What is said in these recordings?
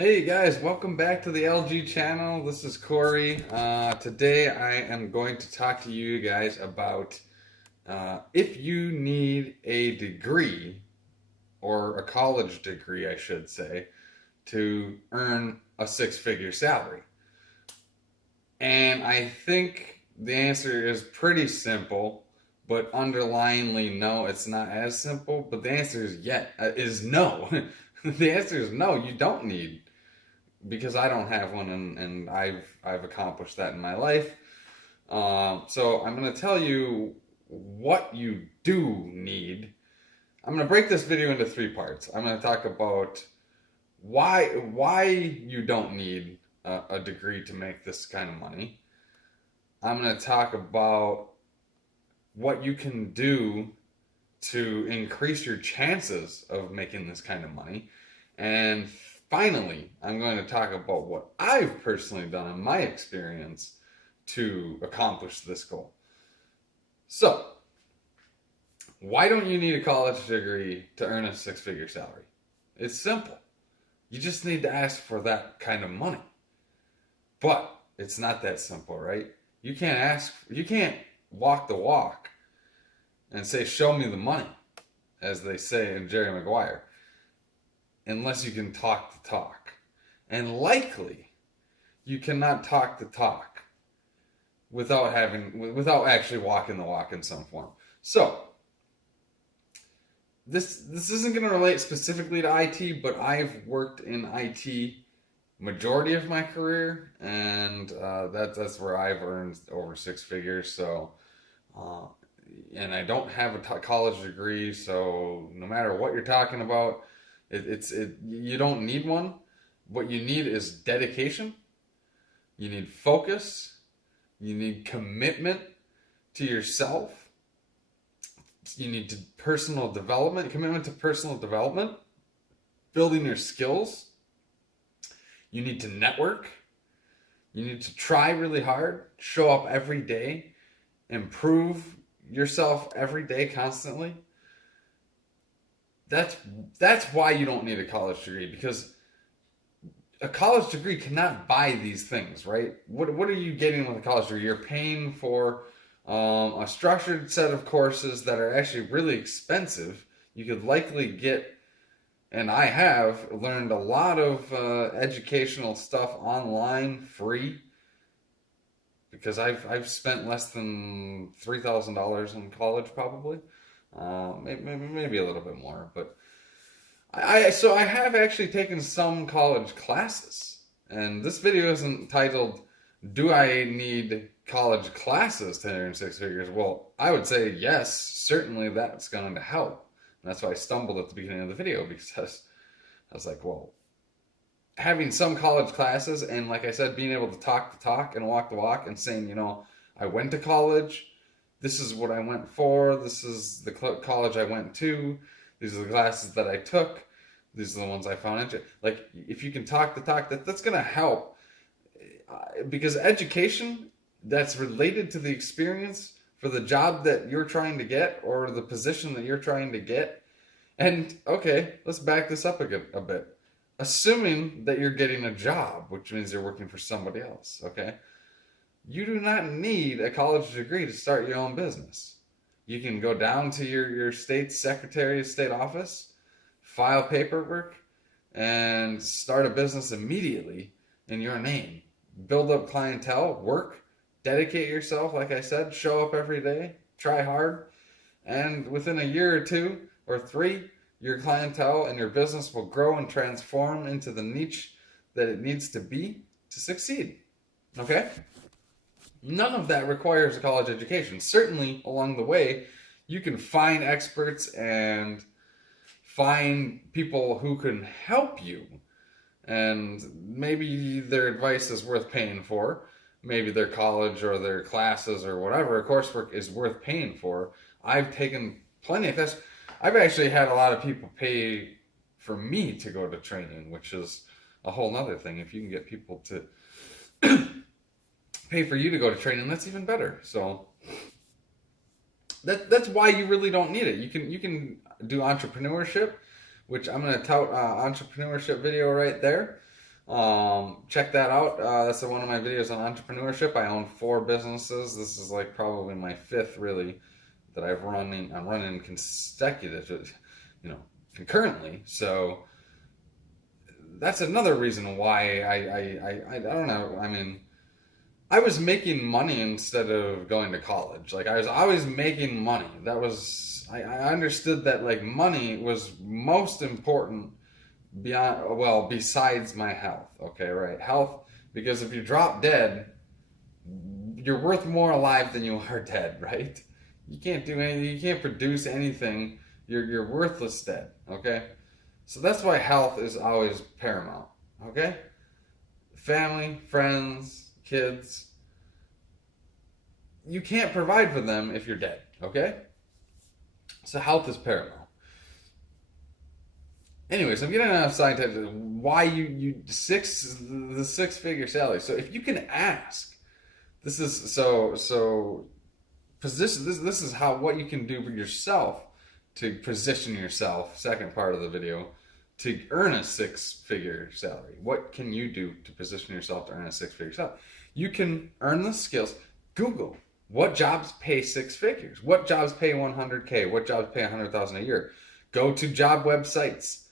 Hey guys, welcome back to the LG channel. This is Corey. Today I am going to talk to you guys about if you need a degree, or a college degree, I should say, to earn a six-figure salary. And I think the answer is pretty simple, but underlyingly, no, it's not as simple. But the answer is no. The answer is no. You don't need, because I don't have one, and I've accomplished that in my life. So I'm going to tell you what you do need. I'm going to break this video into three parts. I'm going to talk about why you don't need a degree to make this kind of money. I'm going to talk about what you can do to increase your chances of making this kind of money. And finally, I'm going to talk about what I've personally done in my experience to accomplish this goal. So, why don't you need a college degree to earn a six-figure salary? It's simple. You just need to ask for that kind of money. But it's not that simple, right? You can't walk the walk and say, "Show me the money," as they say in Jerry Maguire, unless you can talk the talk. And likely, you cannot talk the talk without actually walking the walk in some form. So, this isn't going to relate specifically to IT, but I've worked in IT majority of my career, and that's where I've earned over six figures. So, and I don't have a college degree, so no matter what you're talking about, you don't need one. What you need is dedication. You need focus. You need commitment to yourself. You need commitment to personal development, building your skills. You need to network. You need to try really hard, show up every day, improve yourself every day constantly. That's why you don't need a college degree, because a college degree cannot buy these things, right? What are you getting with a college degree? You're paying for a structured set of courses that are actually really expensive. You could likely get, and I have learned a lot of educational stuff online free, because I've spent less than $3,000 in college, probably. Maybe a little bit more, but so I have actually taken some college classes, and this video isn't titled "Do I Need College Classes to Earn Six Figures?" Well, I would say yes, certainly that's going to help. And that's why I stumbled at the beginning of the video, because I was like, well, having some college classes, and like I said, being able to talk the talk and walk the walk, and saying, I went to college. This is what I went for. This is the college I went to. These are the classes that I took. These are the ones I found interesting. Like, if you can talk the talk, that's going to help. Because education that's related to the experience for the job that you're trying to get, or the position that you're trying to get. And, okay, let's back this up a bit. Assuming that you're getting a job, which means you're working for somebody else, okay? You do not need a college degree to start your own business. You can go down to your state Secretary of State office, file paperwork, and start a business immediately in your name. Build up clientele, work, dedicate yourself, like I said, show up every day, try hard, and within a year or two or three, your clientele and your business will grow and transform into the niche that it needs to be to succeed. Okay? None of that requires a college education. Certainly, along the way, you can find experts and find people who can help you. And maybe their advice is worth paying for. Maybe their college or their classes or whatever coursework is worth paying for. I've taken plenty of tests. I've actually had a lot of people pay for me to go to training, which is a whole nother thing. If you can get people to pay for you to go to training, that's even better. So that's why you really don't need it. You can do entrepreneurship, which I'm going to tout entrepreneurship video right there. Check that out. That's one of my videos on entrepreneurship. I own 4 businesses. This is like probably my 5th really that I'm running consecutive, concurrently. So that's another reason why I don't know. I mean, I was making money instead of going to college. Like I was always making money. I understood that like money was most important besides my health. Okay, right? Health, because if you drop dead, you're worth more alive than you are dead, right? You can't do anything, you can't produce anything. You're worthless dead, okay? So that's why health is always paramount, okay? Family, friends, kids. You can't provide for them if you're dead, okay? So health is paramount. Anyways, I'm getting enough scientific. Why the 6-figure salary? So if you can ask, this is position. This is what you can do for yourself to position yourself. Second part of the video, to earn a 6-figure salary. What can you do to position yourself to earn a 6-figure salary? You can earn the skills. Google what jobs pay 6 figures. What jobs pay 100K? What jobs pay 100,000 a year? Go to job websites.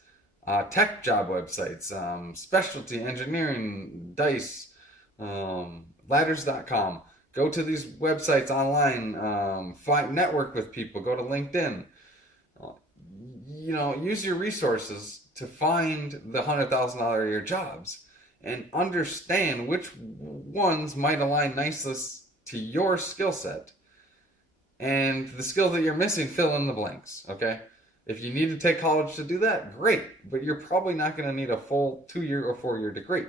Tech job websites, specialty engineering, Dice, ladders.com. Go to these websites online, network with people, go to LinkedIn. Use your resources to find the $100,000 a year jobs and understand which ones might align nicest to your skill set. And the skill that you're missing, fill in the blanks, okay? If you need to take college to do that, great. But you're probably not going to need a full 2-year or 4-year degree.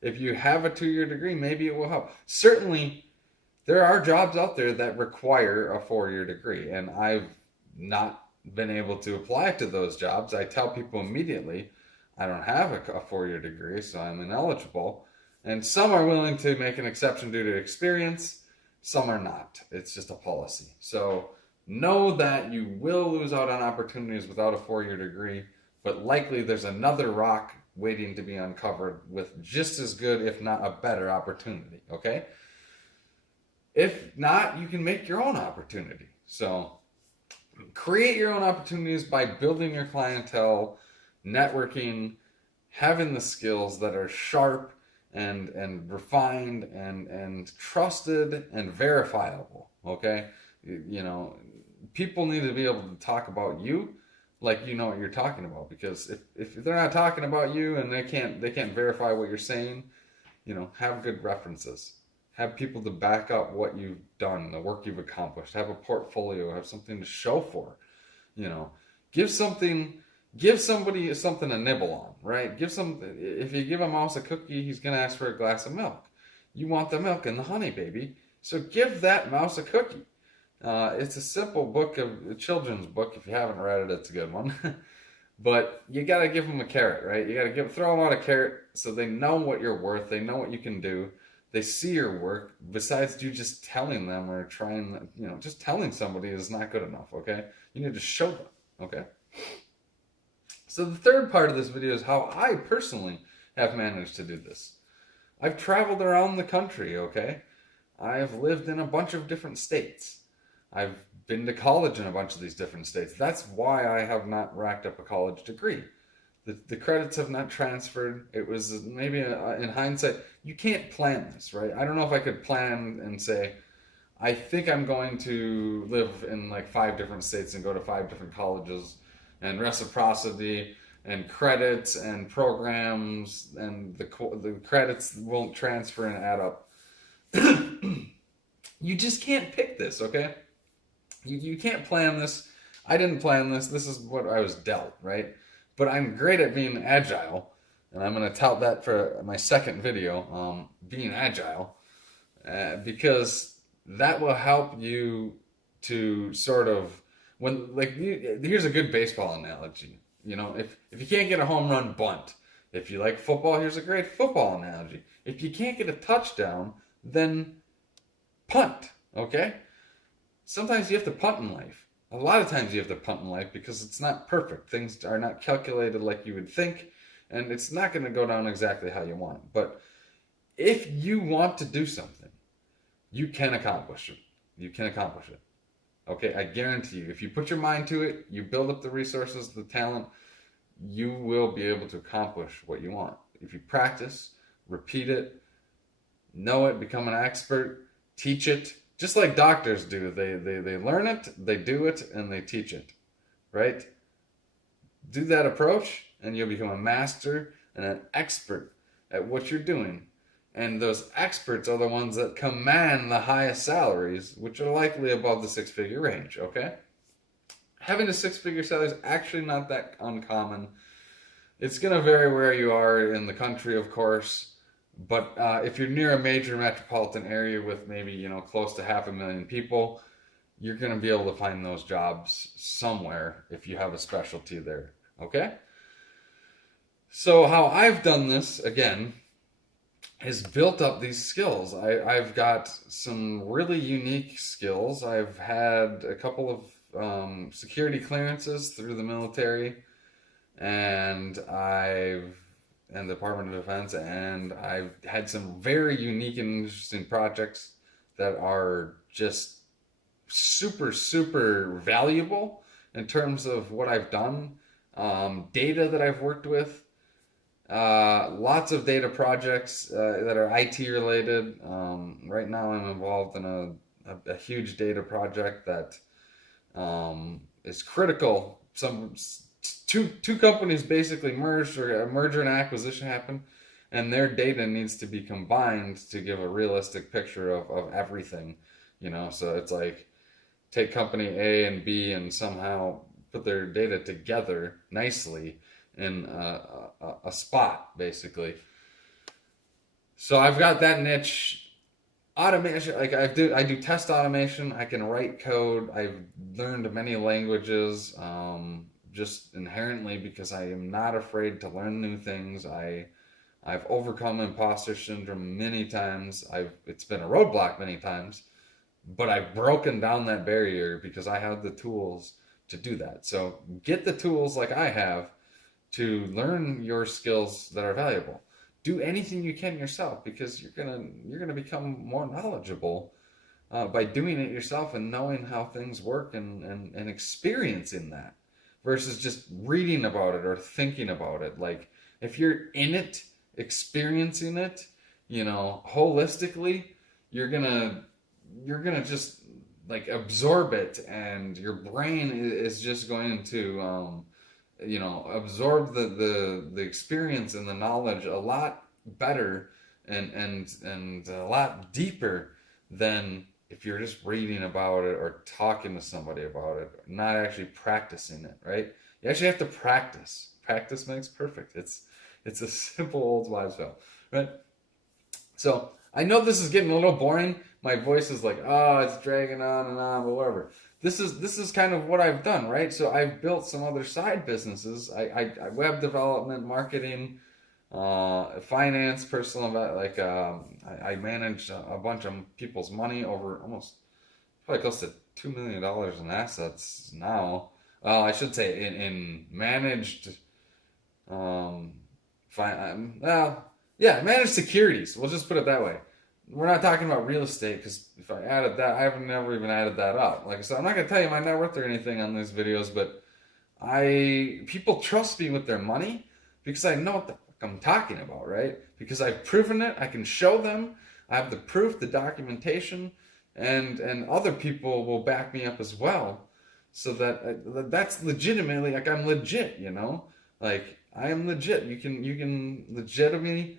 If you have a 2-year degree, maybe it will help. Certainly, there are jobs out there that require a 4-year degree. And I've not been able to apply to those jobs. I tell people immediately, I don't have a 4-year degree, so I'm ineligible. And some are willing to make an exception due to experience. Some are not. It's just a policy. So know that you will lose out on opportunities without a 4-year degree, but likely there's another rock waiting to be uncovered with just as good, if not a better opportunity, okay? If not, you can make your own opportunity. So create your own opportunities by building your clientele, networking, having the skills that are sharp and refined and trusted and verifiable, okay? People need to be able to talk about you like you know what you're talking about, because if they're not talking about you and they can't verify what you're saying, have good references. Have people to back up what you've done, the work you've accomplished. Have a portfolio, have something to show for. Give somebody something to nibble on, right? If you give a mouse a cookie, he's going to ask for a glass of milk. You want the milk and the honey, baby. So give that mouse a cookie. It's a simple book, a children's book. If you haven't read it, it's a good one. But you got to give them a carrot, right? You got to throw them out a carrot so they know what you're worth. They know what you can do. They see your work. Besides you just telling them or trying, just telling somebody is not good enough, okay? You need to show them, okay? So the third part of this video is how I personally have managed to do this. I've traveled around the country, okay? I've lived in a bunch of different states. I've been to college in a bunch of these different states. That's why I have not racked up a college degree. The credits have not transferred. It was maybe in hindsight, you can't plan this, right? I don't know if I could plan and say, I think I'm going to live in like 5 different states and go to 5 different colleges, and reciprocity and credits and programs and the credits won't transfer and add up. You just can't pick this, okay? You can't plan this. I didn't plan this. This is what I was dealt, right? But I'm great at being agile, and I'm going to tout that for my second video, being agile, because that will help you to sort of, here's a good baseball analogy. If you can't get a home run, bunt. If you like football, here's a great football analogy. If you can't get a touchdown, then punt, okay? Sometimes you have to punt in life. A lot of times you have to punt in life because it's not perfect. Things are not calculated like you would think, and it's not going to go down exactly how you want. But if you want to do something, you can accomplish it. You can accomplish it. Okay, I guarantee you. If you put your mind to it, you build up the resources, the talent, you will be able to accomplish what you want. If you practice, repeat it, know it, become an expert, teach it, just like doctors do. They learn it, they do it, and they teach it, right? Do that approach, and you'll become a master and an expert at what you're doing. And those experts are the ones that command the highest salaries, which are likely above the six-figure range, okay? Having a six-figure salary is actually not that uncommon. It's going to vary where you are in the country, of course, but if you're near a major metropolitan area with maybe, close to 500,000 people, you're going to be able to find those jobs somewhere if you have a specialty there, okay? So how I've done this, again, is built up these skills. I've got some really unique skills. I've had a couple of security clearances through the military, and the Department of Defense, and I've had some very unique and interesting projects that are just super, super valuable in terms of what I've done, data that I've worked with, lots of data projects that are IT related. Right now I'm involved in a huge data project that is critical. Two companies basically merged, or a merger and acquisition happened, and their data needs to be combined to give a realistic picture of everything, so it's like take company A and B and somehow put their data together nicely in a spot, basically. So I've got that niche. Automation, like I do test automation. I can write code. I've learned many languages, just inherently because I am not afraid to learn new things. I've overcome imposter syndrome many times. It's been a roadblock many times, but I've broken down that barrier because I have the tools to do that. So get the tools like I have to learn your skills that are valuable. Do anything you can yourself, because you're gonna become more knowledgeable by doing it yourself and knowing how things work and experiencing that, versus just reading about it or thinking about it. Like if you're in it, experiencing it, holistically, you're gonna just like absorb it, and your brain is just going to absorb the experience and the knowledge a lot better and a lot deeper than if you're just reading about it or talking to somebody about it, not actually practicing it, right? You actually have to practice. Practice makes perfect. It's a simple old wives' tale, right? So I know this is getting a little boring. My voice is like, it's dragging on and on, but whatever. This is kind of what I've done, right? So I've built some other side businesses. I web development, marketing, finance, personal, I manage a bunch of people's money over probably close to $2 million in assets now. I should say in managed, managed securities. We'll just put it that way. We're not talking about real estate, because if I added that, I have never even added that up. Like I said, I'm not going to tell you my net worth or anything on these videos, but people trust me with their money because I know what the fuck I'm talking about, right? Because I've proven it. I can show them. I have the proof, the documentation, and other people will back me up as well. So that's legitimately, like I'm legit, like I am legit. You can legitimately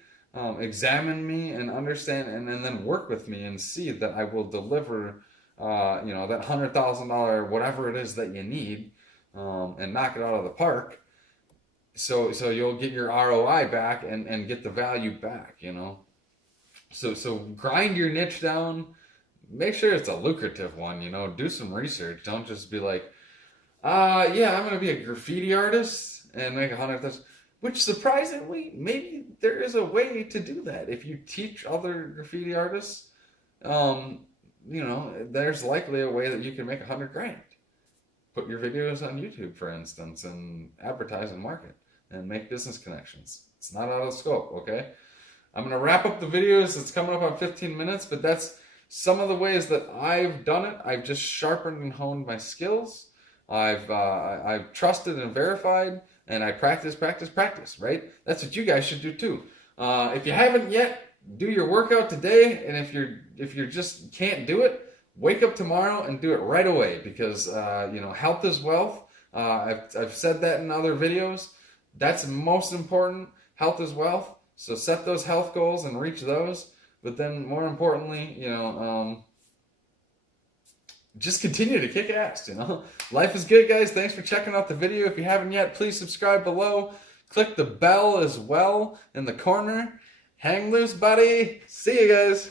examine me and understand, and then work with me and see that I will deliver, that $100,000, whatever it is that you need, and knock it out of the park. So you'll get your ROI back and get the value back, So grind your niche down. Make sure it's a lucrative one, do some research. Don't just be like, I'm going to be a graffiti artist and make $100,000. Which, surprisingly, maybe there is a way to do that. If you teach other graffiti artists, there's likely a way that you can make $100,000. Put your videos on YouTube, for instance, and advertise and market. and make business connections. It's not out of scope, okay? I'm going to wrap up the videos. It's coming up on 15 minutes, but that's some of the ways that I've done it. I've just sharpened and honed my skills. I've trusted and verified, and I practice, right? That's what you guys should do too. If you haven't yet, do your workout today, and if you're just can't do it, wake up tomorrow and do it right away, because health is wealth. I've said that in other videos. That's most important. Health is wealth. So set those health goals and reach those. But then more importantly, just continue to kick ass, Life is good, guys. Thanks for checking out the video. If you haven't yet, please subscribe below. Click the bell as well in the corner. Hang loose, buddy. See you guys.